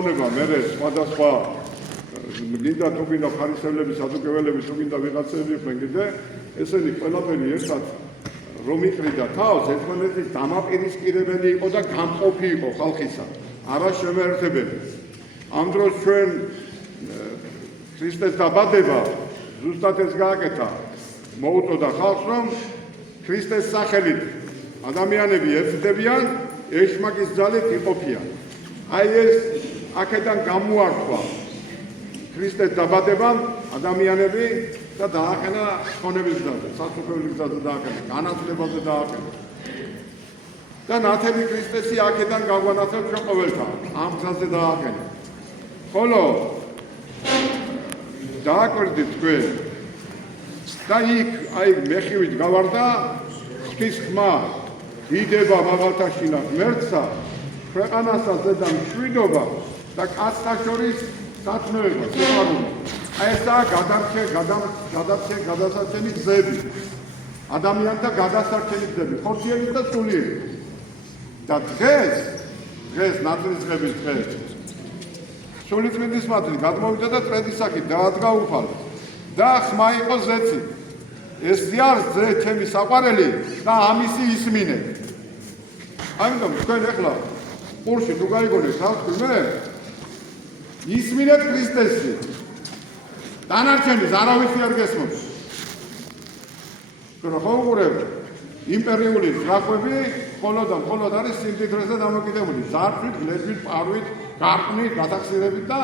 უნება მერე სხვადასხვა გინდა თუ გინდა ხარისხებლების ადვოკატები თუ გინდა ვიღაცები იყვნენ კიდე ესენი ყველაფერი ერთად რომ იყრიდა თავს ერთმანეთის დამაპირისპირებელი იყო და გამყოფი იყო ხალხისა არა შემაერთებელი ამ დროს ჩვენ ქრისტეს დაბადება ზუსტად ეს გააკეთა მოუწოდა ხალხს რომ ქრისტეს სახელით ადამიანები ერთდებიან ეშმაკის ძალით იყოფიან აი ეს აქედან გამოართვა ქრისტეს დაბადებამ ადამიანები და დააყენა ხონების გზაზე, საცხოვრებლის გზაზე დააყენა, განათლებაზე დააყენა. და ნათელი ქრისტესი აქედან გაგვანათებს ჩვენ ყოველთა, ამ გზაზე დააყენა. ხოლო დააკვირდით თქვენ და იქ აი მეხივით გავარდა ღვთის ხმა დიდება მაღალთაშინა ღმერთსა ქვეყანასა ზედა მშვიდობა და კაცთა შორის სათნოება სიყვარული აი ესაა გადასარჩენი გზები ადამიანთა გადასარჩენი გზები ხორციელი და სულიერი და დღეს ნათლისღების დღეს სულიწმინდის მათლი გადმოვიდა და წრედის სახით დაადგა უფალს და ხმა იყო ზეცი ეს ზიარს ძე ჩემი საყვარელი და ამისი ისმინე ამიტომ თქვენ ახლა ყურში თუ გაიგონეთ რა თქვენ ისმინეთ ქრისტესი დანარჩენის არავის არ გესმობს რომ ხოღურებ იმპერიული ზღაპები მხოლოდ არის სიმდიდრეზე დამოკიდებული ზარფით, გლერბით, პარვით, გარყვნით, გათახსირებით და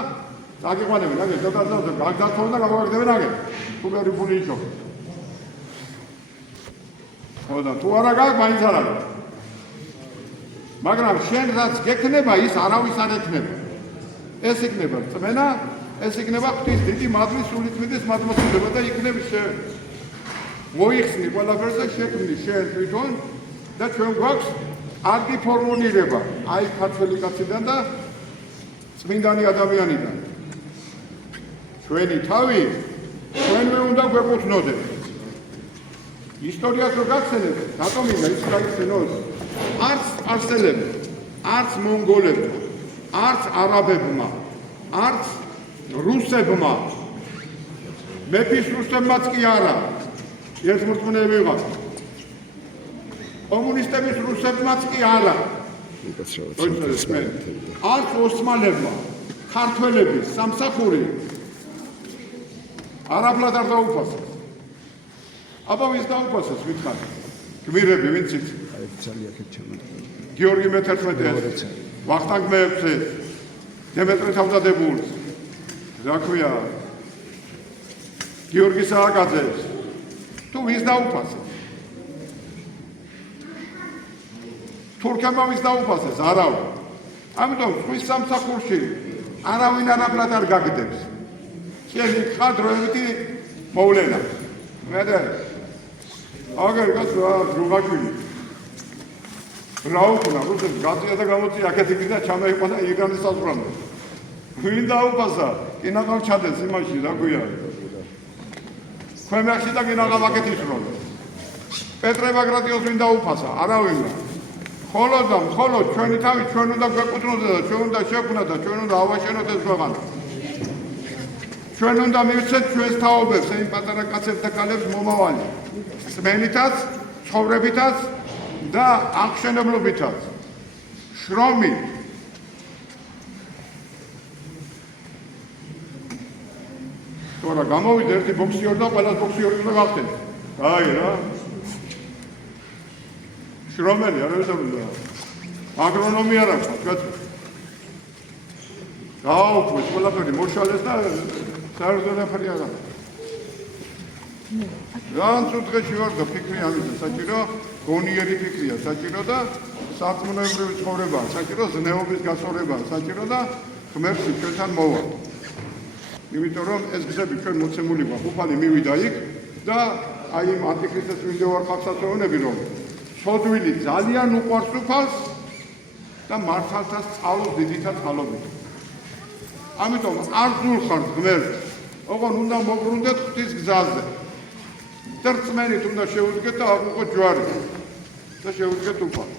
დაგიყვანებენ აგერ დადასავდნენ გაგდაცოვენ და გამოვაგდებენ აგერ თუ ბევრი ფული იშოვენ ხოდა თუ არა გაქვს მაინც არ არის მაგრამ შენ რაც გექნება ის არავის არ ექნება ეს იქნება წმენა ეს იქნება ღვთის დიდი მადლის სულიწმინდის მადლმოსილება და იქნება შენ მოიხსნი ყველაფერს და შექმნი შენ თვითონ და ჩვენ გვაქვს არგი ფორმულირება აი ქართველი კაციდან და წმინდანი ადამიანიდან ჩვენი თავი ჩვენვე უნდა გვეკუთვნოდეს ისტორიას რო გახსენებთ რატომ მინდა ის გაიხსენოს არც სპარსელებმა არც მონღოლებმა არც არაბებმა არც რუსებმა მეფის რუსებმაც კი არა ერთ მორწმუნეები ვიყავ კომუნისტების რუსებმაც კი არა არც ოსმალებმა ქართველების სამსახური არაფლად არ დაუფასეს აბა ვის დაუფასეს ვითხარ გმირები ვინც იცით გიორგი მე-11 ვახტანგ მე-6 დემეტრე თავდადებულს რა ქვია გიორგი სააკაძეს თუ ვის დაუფასეს თურქებმა ვის დაუფასეს არავინ ამიტომ ხვის სამსახურში არავინ არაფრად არ გაგდებს შენი ხარ დროებითი მოვლენა მერე აგერ გასვა ჯუღაშვილი რა უკნა რუსებს გაწია და გამოწია აქეთ იქნა ჩამეიყვანა ირანის საზღვრამდე ვინ დაუფასა კინაღამ ჩადეს იმაში რა გვია ქვემეხში და კინაღამ აქეთ ისროლა პეტრე ბაგრატიოს ვინ დაუფასა არავინმა მხოლოდ ჩვენი თავი ჩვენ უნდა გვეკუთვნოდა და ჩვენ უნდა შექმნათ და ჩვენ უნდა ავაშენოთ ეს ქვეყანა ჩვენ უნდა მივცეთ ჩვენს თაობებს იმ პატარა კაცებს და ქალებს მომავალი წმენითაც ცხოვრებითაც და აღმშენებლობითაც შრომით თორა გამოვიდა ერთი ბოქსიორი და ყველას ბოქსიორი უნდა გახდეთ აი რა შრომელი არ ეძებდა აგრონომი არ აქვს კაცო გააუქმეს ყველაფერი მოშალეს და საერთოდ არ აქვს რანც დღეში ვარ და ფიქრი ამისა საჭირო გონიერი ფიქრია საჭირო და სარწმუნოებრივი ცხოვრება საჭირო ზნეობის გასწორება საჭირო და ღმერთი ჩვენთან მოვა იმიტომ რომ ეს გზები ჩვენ მოცემული გვაქვს უფალი მივიდა იქ და აი იმ ანტიქრისტეს ვინდევარ ხალხსაცოვნები რომ ცოდვილი ძალიან უყვარს უფალს და მართალთა სწავლობს დიდითა წყალობით ამიტომ არ ზულხართ ღმერთს ოღონ უნდა მოგრუნდეთ ღვთის გზაზე და რწმენით უნდა შეუდგეთ და აღუყოთ ჯვარი და შეუდგეთ უფალს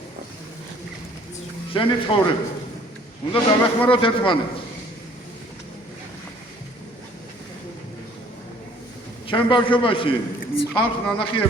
შენი ცხოვრება უნდა დავეხმაროთ ერთმანეთს. ჩემ ბავშვობაში მყავს ნანახი